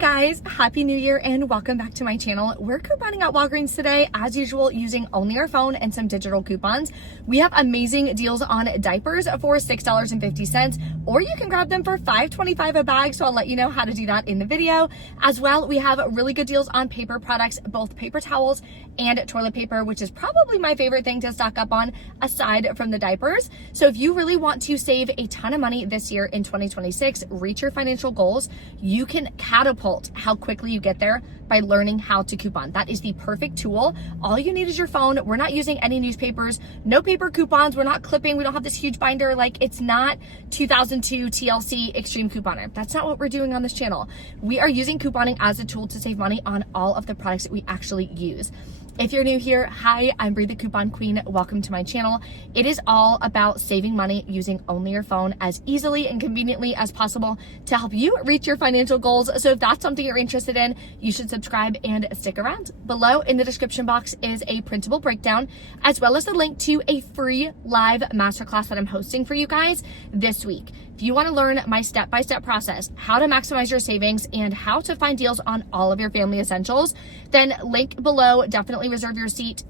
guys, happy new year and welcome back to my channel. We're couponing at Walgreens today as usual using only our phone and some digital coupons. We have amazing deals on diapers for $6.50, or you can grab them for $5.25 a bag, so I'll let you know how to do that in the video. As well, we have really good deals on paper products, both paper towels and toilet paper, which is probably my favorite thing to stock up on aside from the diapers. So if you really want to save a ton of money this year in 2026, reach your financial goals, you can catapult how quickly you get there by learning how to coupon. That is the perfect tool. All you need is your phone. We're not using any newspapers, no paper coupons. We're not clipping. We don't have this huge binder. Like, it's not 2002 TLC Extreme Couponer. That's not what we're doing on this channel. We are using couponing as a tool to save money on all of the products that we actually use. If you're new here, hi, I'm Bree the Coupon Queen. Welcome to my channel. It is all about saving money using only your phone as easily and conveniently as possible to help you reach your financial goals. So if that's something you're interested in, you should subscribe and stick around. Below in the description box is a printable breakdown, as well as a link to a free live masterclass that I'm hosting for you guys this week. If you want to learn my step-by-step process, how to maximize your savings and how to find deals on all of your family essentials, then link below, definitely reserve your seat.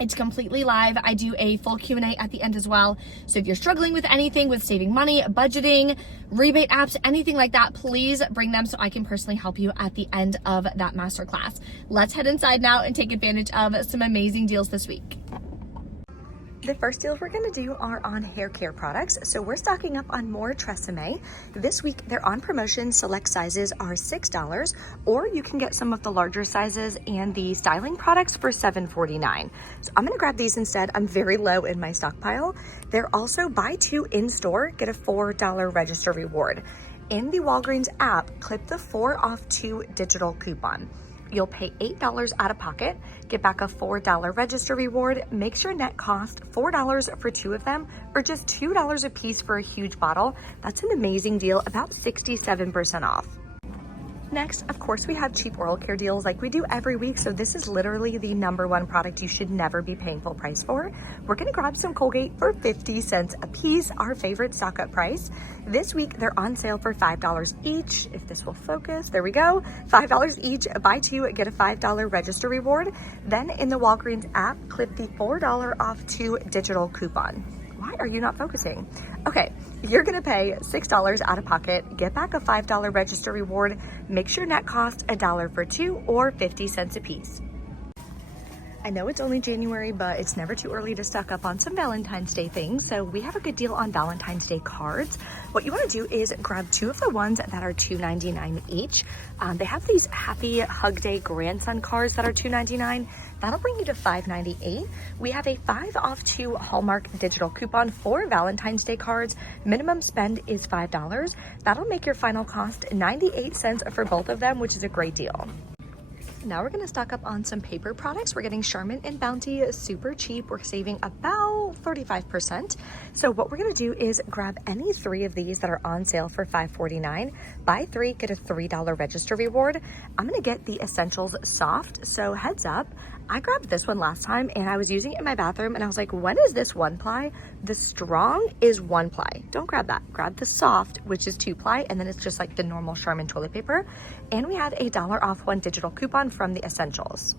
It's completely live. I do a full Q&A at the end as well. So if you're struggling with anything with saving money, budgeting, rebate apps, anything like that, please bring them so I can personally help you at the end of that masterclass. Let's head inside now and take advantage of some amazing deals this week. The first deals we're going to do are on hair care products. So we're stocking up on more Tresemme. This week they're on promotion. Select sizes are $6, or you can get some of the larger sizes and the styling products for $7.49. So I'm going to grab these instead. I'm very low in my stockpile. They're also buy two in store, get a $4 register reward. In the Walgreens app, clip the 4 off 2 digital coupon. You'll pay $8 out of pocket, get back a $4 register reward, makes your net cost $4 for 2 of them, or just $2 a piece for a huge bottle. That's an amazing deal, about 67% off. Next, of course, we have cheap oral care deals like we do every week. So this is literally the #1 product you should never be paying full price for. We're gonna grab some Colgate for 50 cents a piece, our favorite stock up price. This week, they're on sale for $5 each. If this will focus, there we go. $5 each, buy 2, get a $5 register reward. Then in the Walgreens app, clip the $4 off 2 digital coupon. Why are you not focusing? Okay, you're gonna pay $6 out of pocket, get back a $5 register reward, makes your net cost $1 for 2 or 50 cents a piece. I know it's only January, but it's never too early to stock up on some Valentine's Day things. So we have a good deal on Valentine's Day cards. What you want to do is grab 2 of the ones that are $2.99 each. They have these Happy Hug Day Grandson cards that are $2.99. That'll bring you to $5.98. We have a 5 off 2 Hallmark digital coupon for Valentine's Day cards. Minimum spend is $5. That'll make your final cost 98 cents for both of them, which is a great deal. Now we're going to stock up on some paper products. We're getting Charmin and Bounty super cheap. We're saving about 35%. So what we're going to do is grab any 3 of these that are on sale for $5.49. Buy 3, get a $3 register reward. I'm going to get the Essentials Soft. So heads up, I grabbed this one last time and I was using it in my bathroom and I was like, when is this 1-ply? The Strong is 1-ply. Don't grab that. Grab the Soft, which is 2-ply, and then it's just like the normal Charmin toilet paper. And we had a $1 off 1 digital coupon from the Essentials.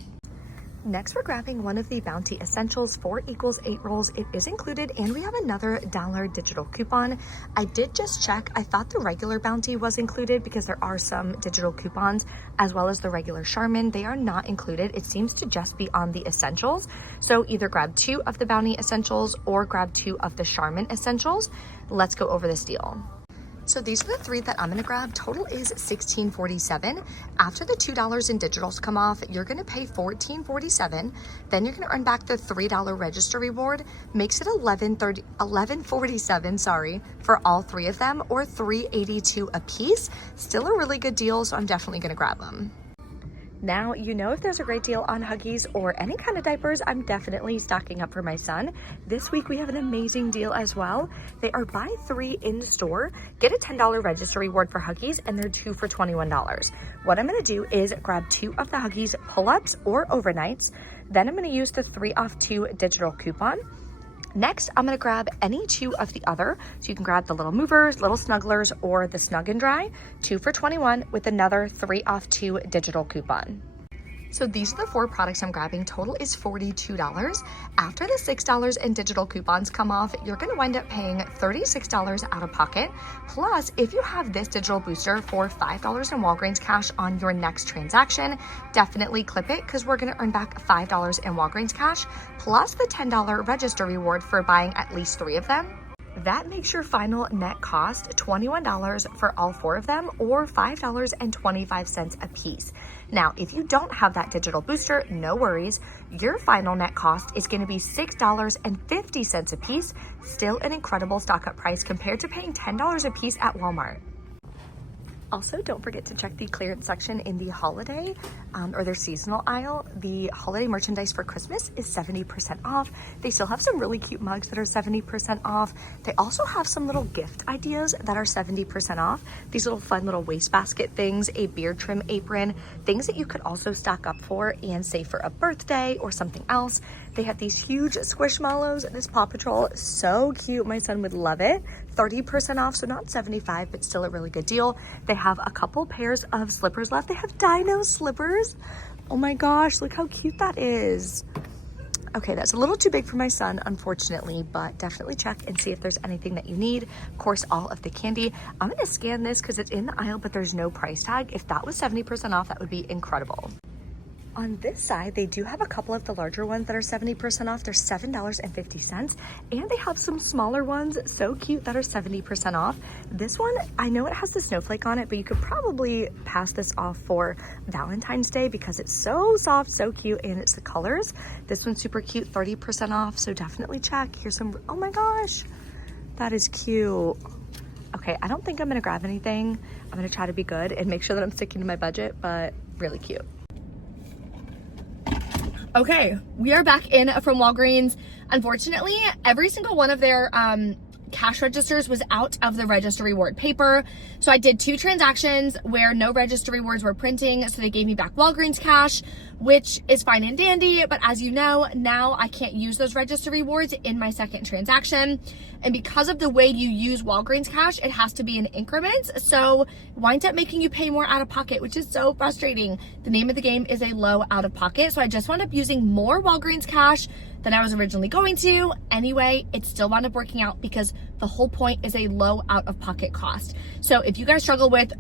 Next, we're grabbing one of the Bounty Essentials 4 equals 8 rolls. It is included, and we have another $1 digital coupon. I did just check. I thought the regular Bounty was included because there are some digital coupons as well as the regular Charmin. They are not included. It seems to just be on the Essentials. So either grab 2 of the Bounty Essentials or grab 2 of the Charmin Essentials. Let's go over this deal. So these are the 3 that I'm gonna grab. Total is $16.47. After the $2 in digitals come off, you're gonna pay $14.47. Then you're gonna earn back the $3 register reward. Makes it $11.47, sorry, for all 3 of them, or $3.82 a piece. Still a really good deal, so I'm definitely gonna grab them. Now, you know, if there's a great deal on Huggies or any kind of diapers, I'm definitely stocking up for my son. This week we have an amazing deal as well. They are buy 3 in store, get a $10 register reward for Huggies, and they're 2 for $21. What I'm gonna do is grab 2 of the Huggies pull-ups or overnights. Then I'm gonna use the 3 off 2 digital coupon. Next, I'm gonna grab any two of the other. So you can grab the little movers, little snugglers, or the Snug and Dry, 2 for $21 with another 3 off 2 digital coupon. So these are the 4 products I'm grabbing. Total is $42. After the $6 in digital coupons come off, you're gonna wind up paying $36 out of pocket. Plus, if you have this digital booster for $5 in Walgreens cash on your next transaction, definitely clip it because we're gonna earn back $5 in Walgreens cash, plus the $10 register reward for buying at least 3 of them. That makes your final net cost $21 for all 4 of them, or $5.25 a piece. Now, if you don't have that digital booster, no worries. Your final net cost is going to be $6.50 a piece, still an incredible stock-up price compared to paying $10 a piece at Walmart. Also, don't forget to check the clearance section in the holiday or their seasonal aisle. The holiday merchandise for Christmas is 70% off. They still have some really cute mugs that are 70% off. They also have some little gift ideas that are 70% off. These little fun little wastebasket things, a beard trim apron, things that you could also stock up for and save for a birthday or something else. They have these huge Squishmallows. This Paw Patrol, so cute. My son would love it. 30% off, so not 75, but still a really good deal. They have a couple pairs of slippers left. They have dino slippers. Oh my gosh, look how cute that is. Okay, that's a little too big for my son, unfortunately, but definitely check and see if there's anything that you need. Of course, all of the candy. I'm gonna scan this because it's in the aisle, but there's no price tag. If that was 70% off, that would be incredible. On this side, they do have a couple of the larger ones that are 70% off. They're $7.50, and they have some smaller ones, so cute, that are 70% off. This one, I know it has the snowflake on it, but you could probably pass this off for Valentine's Day because it's so soft, so cute, and it's the colors. This one's super cute, 30% off, so definitely check. Here's some, oh my gosh, that is cute. Okay, I don't think I'm gonna grab anything. I'm gonna try to be good and make sure that I'm sticking to my budget, but really cute. Okay, we are back in from Walgreens. Unfortunately, every single one of their cash registers was out of the register reward paper. So I did 2 transactions where no register rewards were printing, so they gave me back Walgreens cash, which is fine and dandy, but as you know, now I can't use those register rewards in my second transaction. And because of the way you use Walgreens cash, it has to be in increments, so it winds up making you pay more out of pocket, which is so frustrating. The name of the game is a low out of pocket, so I just wound up using more Walgreens cash than I was originally going to. Anyway, it still wound up working out because the whole point is a low out of pocket cost. So if you guys struggle with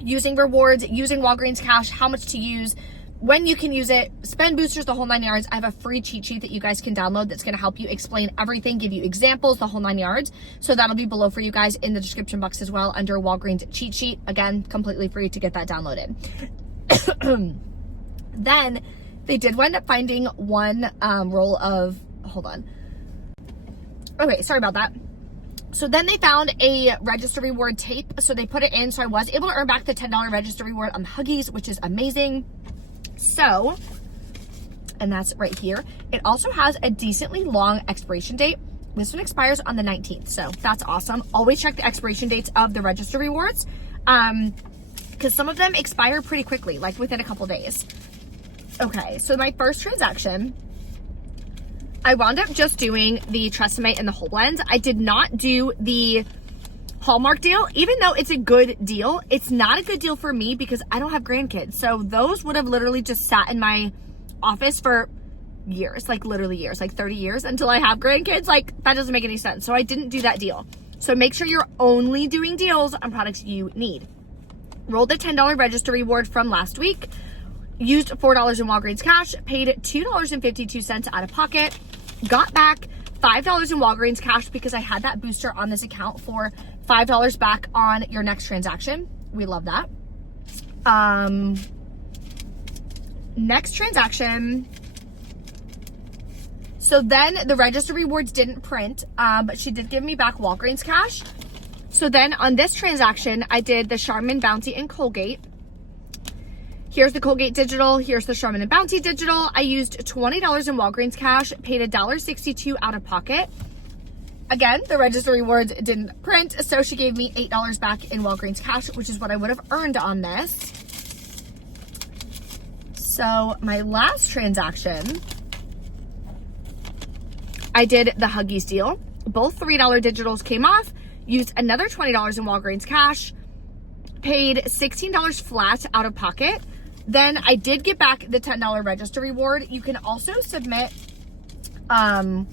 using rewards, using Walgreens cash, how much to use, when you can use it, spend boosters, the whole 9 yards. I have a free cheat sheet that you guys can download that's going to help you explain everything, give you examples, the whole 9 yards. So that'll be below for you guys in the description box as well under Walgreens cheat sheet. Again, completely free to get that downloaded. Then they did wind up finding one roll of, hold on. Okay, sorry about that. So then they found a register reward tape. So they put it in. So I was able to earn back the $10 register reward on the Huggies, which is amazing. So, and that's right here. It also has a decently long expiration date. This one expires on the 19th. So that's awesome. Always check the expiration dates of the register rewards. Because some of them expire pretty quickly, like within a couple days. Okay, so my first transaction, I wound up just doing the Tresemme and the whole blends. I did not do the Hallmark deal. Even though it's a good deal, it's not a good deal for me because I don't have grandkids. So those would have literally just sat in my office for years, like literally years, like 30 years until I have grandkids. Like that doesn't make any sense. So I didn't do that deal. So make sure you're only doing deals on products you need. Rolled the $10 register reward from last week. Used $4 in Walgreens cash, paid $2.52 out of pocket, got back $5 in Walgreens cash because I had that booster on this account for $5 back on your next transaction. We love that. Next transaction. So then the register rewards didn't print, but she did give me back Walgreens cash. So then on this transaction, I did the Charmin Bounty and Colgate. Here's the Colgate digital. Here's the Charmin and Bounty digital. I used $20 in Walgreens cash, paid $1.62 out of pocket. Again, the register rewards didn't print, so she gave me $8 back in Walgreens cash, which is what I would have earned on this. So my last transaction I did the Huggies deal. Both $3 digitals came off, used another $20 in Walgreens cash, paid $16 flat out of pocket. Then I did get back the $10 register reward. You can also submit, no,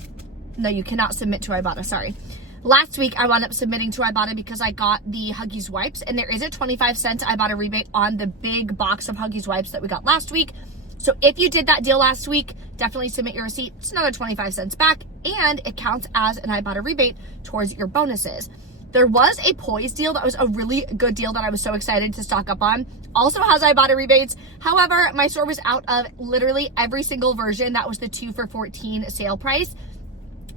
you cannot submit to Ibotta, sorry. Last week, I wound up submitting to Ibotta because I got the Huggies wipes, and there is a 25-cent Ibotta rebate on the big box of Huggies wipes that we got last week. So if you did that deal last week, definitely submit your receipt. It's another 25 cents back, and it counts as an Ibotta rebate towards your bonuses. There was a Poise deal that was a really good deal that I was so excited to stock up on. Also has Ibotta rebates. However, my store was out of literally every single version. That was the 2 for $14 sale price,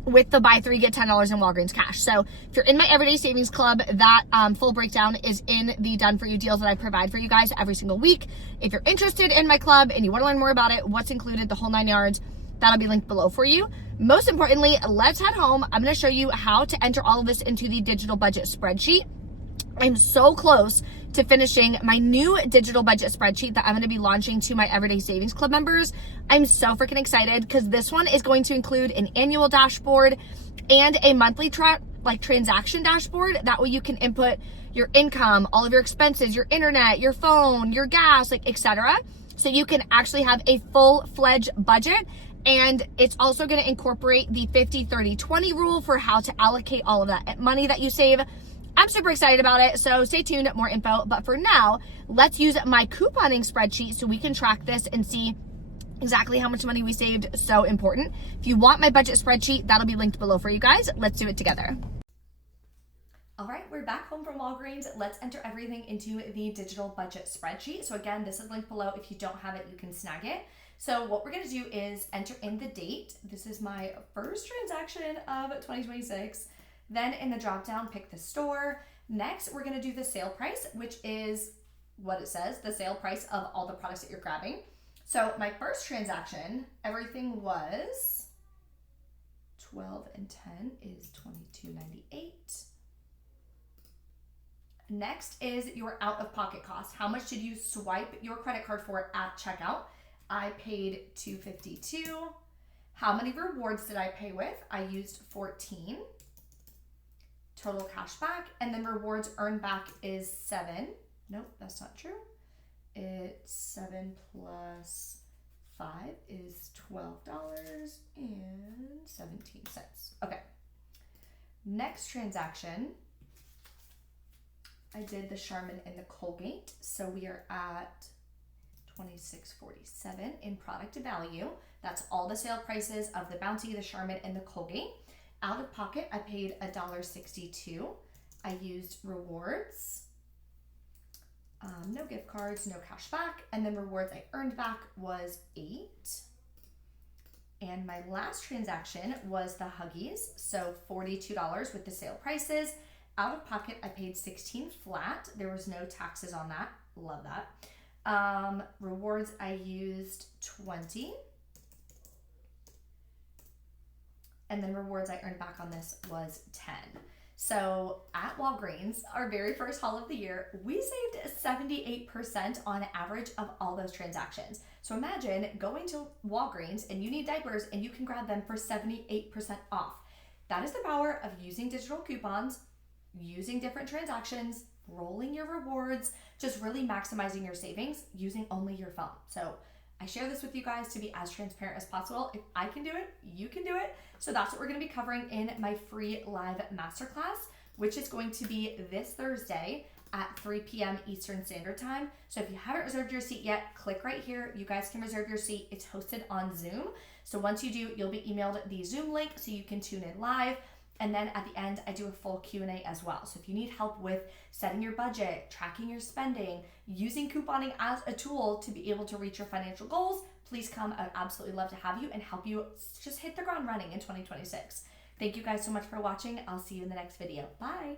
with the buy 3 get $10 in Walgreens cash. So if you're in my Everyday Savings Club, that full breakdown is in the done for you deals that I provide for you guys every single week. If you're interested in my club and you want to learn more about it, what's included, the whole 9 yards, that'll be linked below for you. Most importantly, let's head home. I'm going to show you how to enter all of this into the digital budget spreadsheet. I'm so close to finishing my new digital budget spreadsheet that I'm going to be launching to my Everyday Savings Club members. I'm so freaking excited because this one is going to include an annual dashboard and a monthly transaction dashboard. That way you can input your income, all of your expenses, your internet, your phone, your gas, etc. So you can actually have a full-fledged budget. And it's also going to incorporate the 50-30-20 rule for how to allocate all of that money that you save. I'm super excited about it, so stay tuned, more info. But for now, let's use my couponing spreadsheet so we can track this and see exactly how much money we saved. So important. If you want my budget spreadsheet, that'll be linked below for you guys. Let's do it together. All right, we're back home from Walgreens. Let's enter everything into the digital budget spreadsheet. So again, this is linked below. If you don't have it, you can snag it. So what we're gonna do is enter in the date. This is my first transaction of 2026. Then in the drop down, pick the store. Next, we're gonna do the sale price, which is what it says, the sale price of all the products that you're grabbing. So my first transaction, everything was 12 and 10 is $22.98. Next is your out-of-pocket cost. How much did you swipe your credit card for at checkout? I paid $2.52. How many rewards did I pay with? I used 14. Total cash back, and then rewards earned back is 7. Nope, that's not true. It's 7 plus 5 is $12.17. Okay. Next transaction, I did the Charmin and the Colgate. So we are at $26.47 in product value. That's all the sale prices of the Bounty, the Charmin, and the Colgate. Out of pocket, I paid $1.62. I used rewards, no gift cards, no cash back, and then rewards I earned back was 8. And my last transaction was the Huggies, so $42 with the sale prices. Out of pocket, I paid 16 flat. There was no taxes on that. Love that. Rewards, I used 20. And then rewards I earned back on this was 10. So at Walgreens, our very first haul of the year, we saved 78% on average of all those transactions. So imagine going to Walgreens and you need diapers and you can grab them for 78% off. That is the power of using digital coupons, using different transactions, rolling your rewards, just really maximizing your savings using only your phone. So I share this with you guys to be as transparent as possible. If I can do it, you can do it. So that's what we're gonna be covering in my free live masterclass, which is going to be this Thursday at 3 p.m. Eastern Standard Time. So if you haven't reserved your seat yet, click right here. You guys can reserve your seat. It's hosted on Zoom. So once you do, you'll be emailed the Zoom link so you can tune in live. And then at the end, I do a full Q&A as well. So if you need help with setting your budget, tracking your spending, using couponing as a tool to be able to reach your financial goals, please come. I'd absolutely love to have you and help you just hit the ground running in 2026. Thank you guys so much for watching. I'll see you in the next video. Bye.